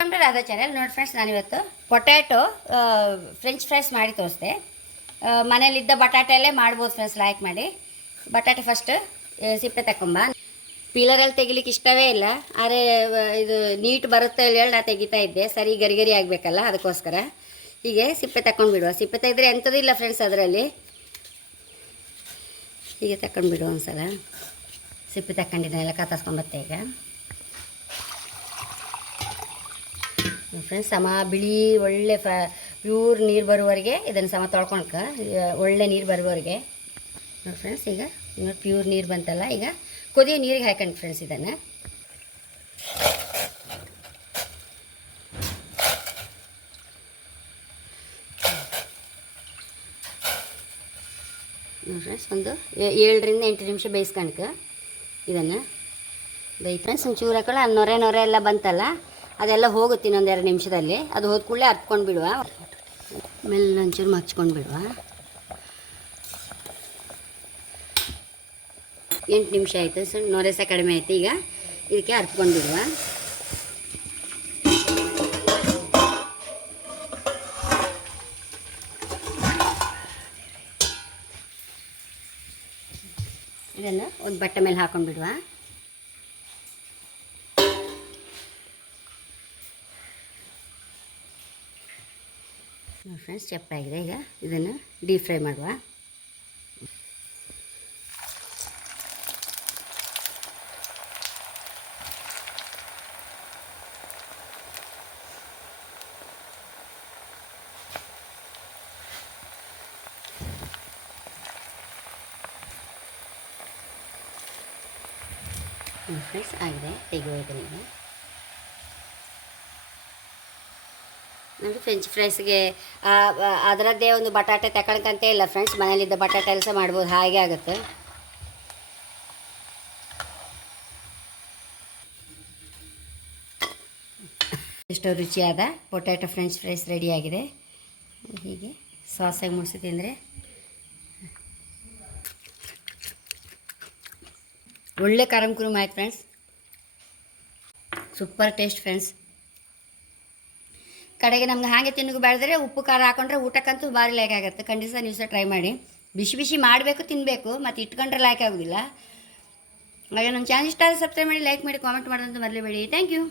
Welcome to Radha channel ನೋಡಿ friends ನಾನಿವತ್ತು potato French fries ಮಾಡಿ ತೋರಿಸ್ದೆ. ಮನೇಲಿದ್ದ ಬಟಾಟೆಲ್ಲೇ ಮಾಡ್ಬೋದು ಫ್ರೆಂಡ್ಸ್ ಲೈಕ್ ಮಾಡಿ. ಬಟಾಟೆ ಫಸ್ಟ್ ಸಿಪ್ಪೆ ತಕೊಂಬ ಪೀಲರಲ್ಲಿ ತೆಗಿಲಿಕ್ಕೆ ಇಷ್ಟವೇ ಇಲ್ಲ. ಆದರೆ ಇದು ನೀಟ್ ಬರುತ್ತೆ ಹೇಳಿ ನಾ ತೆಗಿತಾ ಇದ್ದೆ. ಸರಿ ಗರಿ ಗರಿ ಆಗಬೇಕಲ್ಲ, ಅದಕ್ಕೋಸ್ಕರ. ಹೀಗೆ ಸಿಪ್ಪೆ ತಕೊಂಡು ಬಿಡುವ ಸಿಪ್ಪೆ ತೆಗೆದ್ರೆ ಎಂಥದ್ದು ಇಲ್ಲ ಫ್ರೆಂಡ್ಸ್ ಅದರಲ್ಲಿ. ಹೀಗೆ ಬಿಡುವ ಒಂದ್ಸಲ. ಸಿಪ್ಪೆ ತಗೊಂಡಿದ್ದೆಲ್ಲ ಕತ್ತರಿಸ್ಕೊಂಬತ್ತೆ ಈಗ. ಫ್ರೆಂಡ್ಸ್ ಸಮ, ಬಿಳಿ, ಒಳ್ಳೆ ಫ ಪ್ಯೂರ್ ನೀರು ಬರುವವರೆಗೆ ಇದನ್ನು ಸಮ ತೊಳ್ಕೊಳಕ ಒಳ್ಳೆ ನೀರು ಬರುವವರೆಗೆ. ನೋಡಿ ಫ್ರೆಂಡ್ಸ್ ಈಗ ನೋಡಿ ಪ್ಯೂರ್ ನೀರು ಬಂತಲ್ಲ, ಈಗ ಕುದಿಯೋ ನೀರಿಗೆ ಹಾಕೊಂಡು ಫ್ರೆಂಡ್ಸ್ ಇದನ್ನು. ನೋಡಿ ಫ್ರೆಂಡ್ಸ್ ಒಂದು ಏಳರಿಂದ ಎಂಟು ನಿಮಿಷ ಬೇಯಿಸ್ಕೊಂಡ್ಕ ಇದನ್ನು. ಬೈ ಫ್ರೆಂಡ್ಸ್ ಒಂಚೂರು ಹಾಕೊಳ್ಳ ನೊರೆ ನೊರೆ ಎಲ್ಲ ಬಂತಲ್ಲ? ಅದೆಲ್ಲ ಹೋಗುತ್ತೆ ಇನ್ನೊಂದು ಎರಡು ನಿಮಿಷದಲ್ಲಿ. ಅದು ಹೋದ ಕೂಡಲೇ ಹತ್ಕೊಂಡು ಬಿಡುವ. ಆಮೇಲೆ ಒಂಚೂರು ಮಚ್ಕೊಂಡು ಬಿಡುವ. ಎಂಟು ನಿಮಿಷ ಆಯಿತು. ಸೊ, ನೊರೆಸ ಕಡಿಮೆ ಆಯಿತು. ಈಗ ಇದಕ್ಕೆ ಹರ್ಕೊಂಡು ಬಿಡುವ. ಇದನ್ನು ಒಂದು ಬಟ್ಟೆ ಮೇಲೆ ಹಾಕೊಂಡು ಬಿಡುವ. ಫ್ರೆಂಡ್ಸ್ ಚಪ್ಪಾಗಿದೆ ಈಗ. ಇದನ್ನು ಡೀಪ್ ಫ್ರೈ ಮಾಡುವ. ಫ್ರೆಂಡ್ಸ್ ಆಗಿದೆ. ತೆಗೆಯೋದು ನೋಡಿ ಫ್ರೆಂಚ್ ಫ್ರೈಸ್ಗೆ ಅದರದ್ದೇ ಒಂದು ಬಟಾಟೆ ತಗೊಳಕಂತ ಇಲ್ಲ ಫ್ರೆಂಡ್ಸ್ ಮನೇಲಿದ್ದ ಬಟಾಟೆ ಸಹ ಮಾಡ್ಬೋದು, ಹಾಗೆ ಆಗುತ್ತೆ. ಎಷ್ಟೋ ರುಚಿಯಾದ ಪೊಟ್ಯಾಟೊ ಫ್ರೆಂಚ್ ಫ್ರೈಸ್ ರೆಡಿಯಾಗಿದೆ ಹೀಗೆ ಸಾಸಾಗಿ ಮುಡಿಸಿ ತಿಂದರೆ ಒಳ್ಳೆ ಕರಮ್ ಕುರುಮ್ ಆಯ್ತು ಫ್ರೆಂಡ್ಸ್ ಸೂಪರ್ ಟೇಸ್ಟ್ ಫ್ರೆಂಡ್ಸ್ ಕಡೆಗೆ ನಮ್ಗೆ ಹಾಗೆ ತಿನ್ನೋಕೆ ಬೇಡದ್ರೆ ಉಪ್ಪು, ಖಾರ ಹಾಕೊಂಡ್ರೆ ಊಟಕ್ಕಂತೂ ಭಾರಿ ಲೈಕ್ ಆಗುತ್ತೆ. ಖಂಡಿತ ನೀವು ಸಹ ಟ್ರೈ ಮಾಡಿ. ಬಿಸಿ ಬಿಸಿ ಮಾಡಬೇಕು ತಿನ್ನಬೇಕು ಮತ್ತು ಇಟ್ಕೊಂಡ್ರೆ ಲೈಕ್ ಆಗೋದಿಲ್ಲ. ಹಾಗೆ ನಮ್ಮ ಚಾನಲ್ ಇಷ್ಟ ಆದರೆ ಸಬ್ಸ್ಕ್ರೈಬ್ ಮಾಡಿ ಲೈಕ್ ಮಾಡಿ ಕಾಮೆಂಟ್ ಮಾಡೋದಂತ ಮರಲೇಬೇಡಿ. Thank you